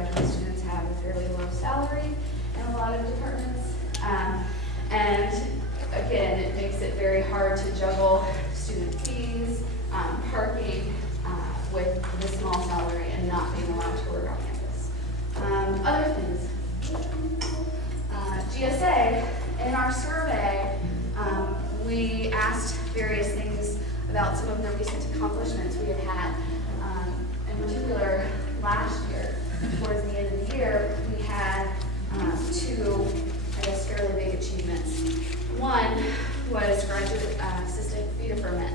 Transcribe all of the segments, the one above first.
graduate students have a fairly low salary in a lot of departments. And again, it makes it very hard to juggle student fees, parking, with the small salary and not being allowed to work on campus. Other things. GSA, in our survey, we asked various things about some of the recent accomplishments we had had. In particular, last year, towards the end of the year, we had two, I guess, fairly big achievements. One was graduate assistant fee deferment,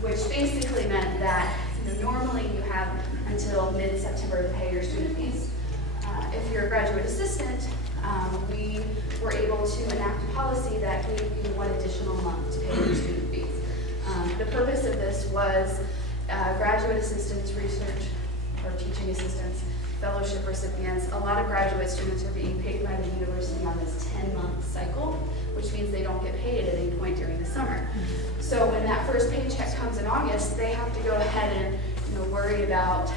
which basically meant that normally you have until mid-September to pay your student fees. If you're a graduate assistant, we were able to enact a policy that gave you 1 additional month to pay your student fees. The purpose of this was graduate assistants, research or teaching assistants, fellowship recipients. A lot of graduate students are being paid by the university on this 10-month cycle, which means they don't get paid at any point during the summer. So when that first paycheck comes in August, they have to go ahead and worry about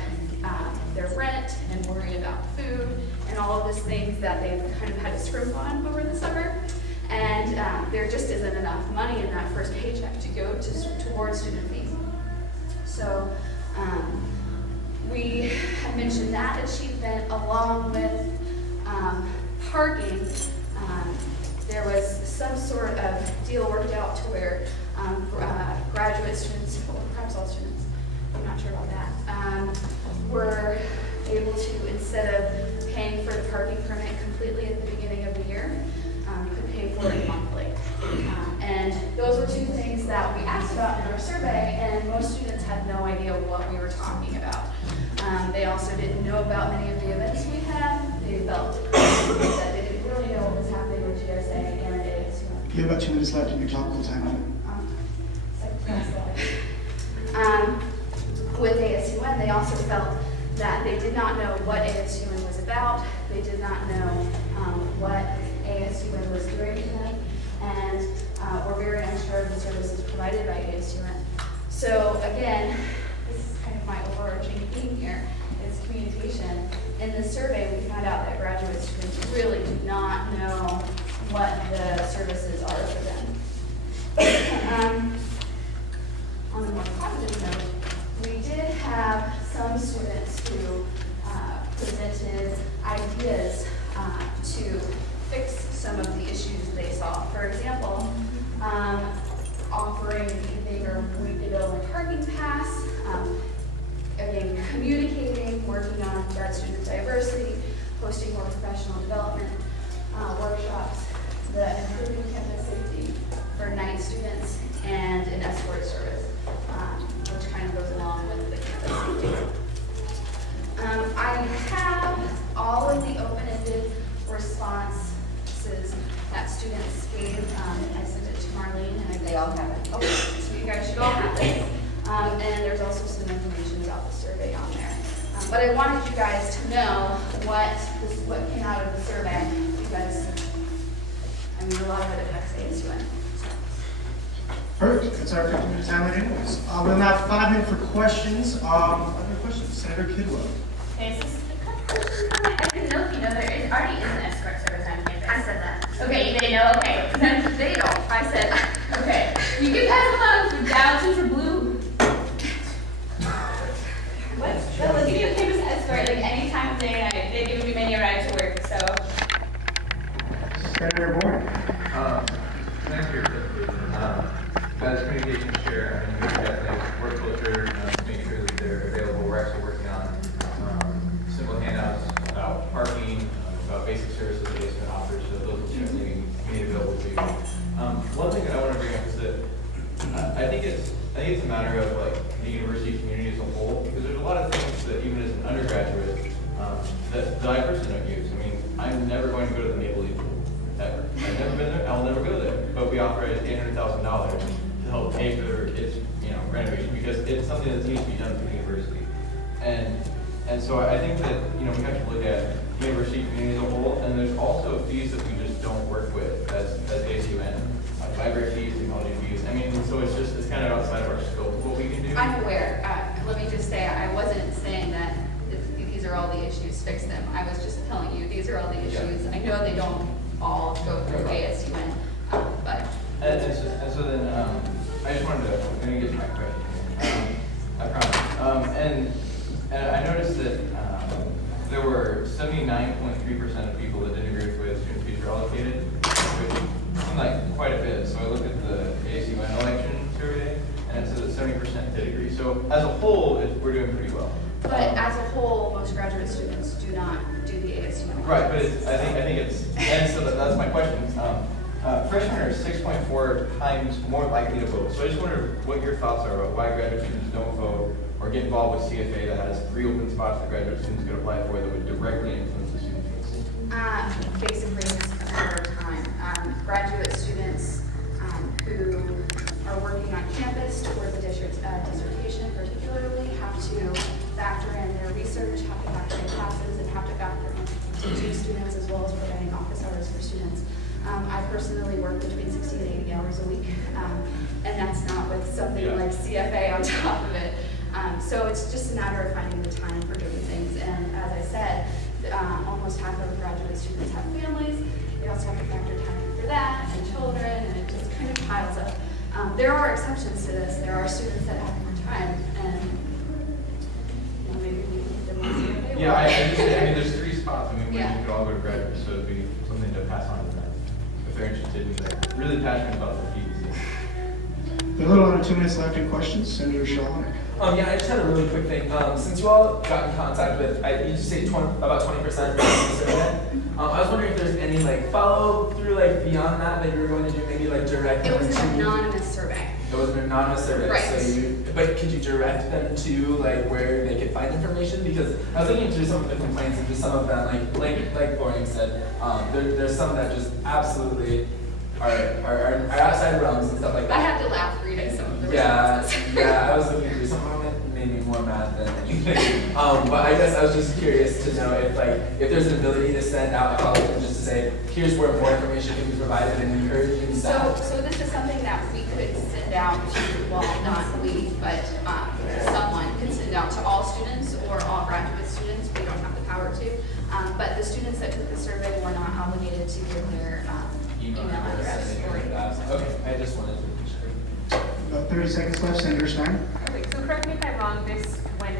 their rent and worry about food and all of these things that they've kind of had to scrimp on over the summer. And there just isn't enough money in that first paycheck to go towards student fees. So we have mentioned that achievement along with parking. There was some sort of deal worked out to where graduate students, or perhaps all students, I'm not sure about that, were able to, instead of paying for the parking permit completely at the beginning of the year, could pay for it monthly. And those were two things that we asked about in our survey, and most students had no idea what we were talking about. They also didn't know about many of the events we had. They felt that they didn't really know what was happening with GSA and ASUN. You have about 2 minutes left in your topical time. With ASUN, they also felt that they did not know what ASUN was about. They did not know what ASUN was doing to them, and were very unsure of the services provided by ASUN. So again, this is kind of my overarching theme here, is communication. In the survey, we found out that graduate students really do not know what the services are for them. On a more positive note, we did have some students who presented ideas to fix some of the issues they saw. For example, offering the evening or weekday building parking pass, again, communicating, working on grad student diversity, hosting more professional development workshops, the improving campus safety for night students, and an escort service, which kind of goes along with the campus safety. I have all of the open-ended responses that students gave. I sent it to Marlene, and they all have it. Okay, so you guys should all have it. And there's also some information about the survey on there. But I wanted you guys to know what came out of the survey, because I mean, a lot of it affects ASUN. Perfect. That's our 15-minute time limit anyways. We'll now have 5 minutes for questions. Other questions? Senator Kidwell. Okay, so I didn't know if you know there already is an escort service on campus. I said that. Okay, they know, okay. They don't. I said, Okay. You can pass them on for galaxies or blue. What's the Latino campus escort, like any time of day and night, they give me many a ride to work, so. Senator Moore. Thank you. As communication chair, I mean, we've got like work culture to make sure that they're available. We're actually working on simple handouts about parking, about basic services that ASUN offers, so those will certainly be made available to you. One thing that I want to bring up is that I think it's a matter of like the university community as a whole, because there's a lot of things that even as an undergraduate that I personally don't use. I mean, I'm never going to go to the Maple Leaf Pool, ever. I've never been there. I'll never go there. But we offer it $800,000 to help pay for its renovation, because it's something that needs to be done for the university. And so I think that we have to look at the university community as a whole, and there's also fees that we just don't work with as ASUN, like library fees, technology fees. I mean, so it's kind of outside of our scope of what we can do. I'm aware. Let me just say, I wasn't saying that these are all fix them. I was just telling you, these are all the issues. I know they don't all go through ASUN, but. And so then, I just wanted to, I'm gonna get to my question. I promise. And I noticed that there were 79.3% of people that didn't agree with the way the student fees were allocated, which seemed like quite a bit. So I looked at the ASUN election survey, and it said that 70% did agree. So as a whole, we're doing pretty well. But as a whole, most graduate students do not do the ASUN. Right, but I think it's, and so that's my question. Freshmen are 6.4 times more likely to vote. So I just wonder what your thoughts are about why graduate students don't vote or get involved with CFA that has 3 open spots that graduate students could apply for that would directly influence the student fees. Basic reasons a matter of time. Graduate students who are working on campus toward the district's dissertation particularly have to factor in their research, have to factor in classes, and have to factor in teaching students as well as providing office hours for students. I personally work between 60 and 80 hours a week, and that's not with something like CFA on top of it. So it's just a matter of finding the time for doing things. And as I said, almost half of graduate students have families. They also have to factor time in for that and children, and it just kind of piles up. There are exceptions to this. There are students that have more time, and maybe we can get them on CFA. Yeah, I mean, there's 3 spots. I mean, we Yeah. could all go to graduate, so it'd be something to pass on to them if they're interested in like, really passionate about the fees. There are a little under 2 minutes left in questions. Senator Shaw. Yeah, I just had a really quick thing. Since you all got in contact with, you just say about 20% of the survey. I was wondering if there's any like follow through like beyond that you were going to do, maybe like direct It them was to. an anonymous survey. It was an anonymous survey. Right. But could you direct them to like where they could find information? Because I was looking through some of the complaints and just some of them, like Boring said, there's some that just absolutely are outside realms and stuff like I that. had to laugh reading some of the Yeah, responses. yeah, I was looking through some of them. It made me more mad than anything. But I guess I was just curious to know if there's an ability to send out a call just to say, here's where more information can be provided and encouraging staff. So this is something that we could send out to, well, not we, but someone could send out to all students or all graduate students. We don't have the power to. But the students that took the survey were not obligated to give their email address. Okay, I just wanted to be sure. About 30 seconds left. Senator Stein. Okay, so correct me if I'm wrong, this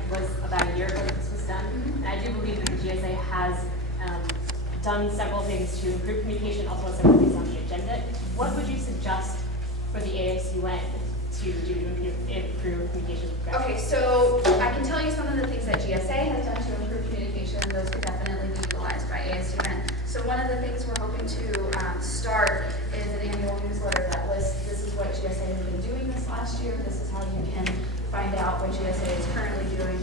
was about a year ago that this was done. And I do believe that the GSA has done several things to improve communication, also several things on the agenda. What would you suggest for the ASUN to do to improve communication with graduates? Okay, so I can tell you some of the things that GSA has done to improve communication. Those could definitely be utilized by ASUN. So one of the things we're hoping to start is an annual newsletter that lists this is what GSA has been doing this last year. This is how you can find out what GSA is currently doing.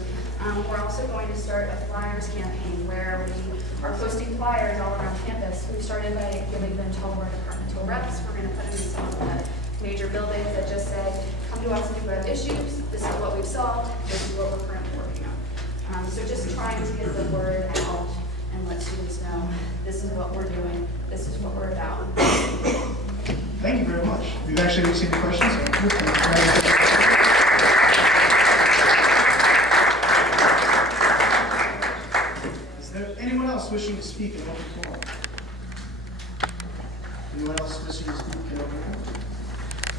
We're also going to start a flyers campaign where we are posting flyers all around campus. We started by giving them to all of our departmental reps. We're going to put them in some of the major buildings that just say, come to us if you have issues. This is what we've solved. This is what we're currently working on. So just trying to get the word out and let students know this is what we're doing. This is what we're about. Thank you very much. We've actually received questions. Is there anyone else wishing to speak in open forum? Anyone else wishing to speak in open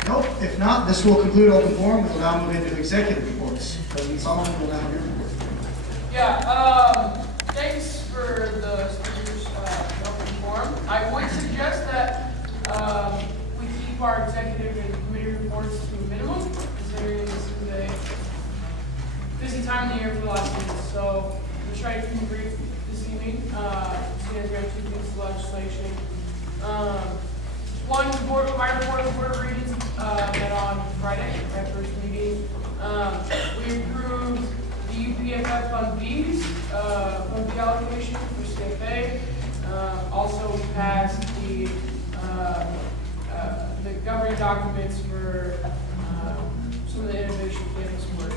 forum? Nope. If not, this will conclude open forum. We will now move into executive reports. President Solomon will now have your report. Yeah, thanks for the speakers open forum. I would suggest that we keep our executive and committee reports to a minimum, considering this is a busy time of the year for the last meeting. So we'll try to keep it brief this evening. Seeing as we have 2 pieces of legislation. One, my report of board readings met on Friday, my first meeting. We approved the UPFF Fund B's Fund B allocation for CFA. Also, we passed the governing documents for some of the innovation campus work.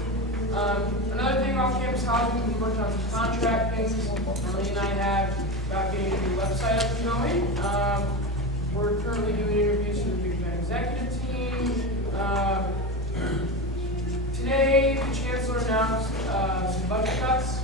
Another thing off campus housing, we've been working on some contract things. Emily and I have about getting a new website up and going. We're currently doing interviews for the Big Bend executive team. Today, the chancellor announced some budget cuts.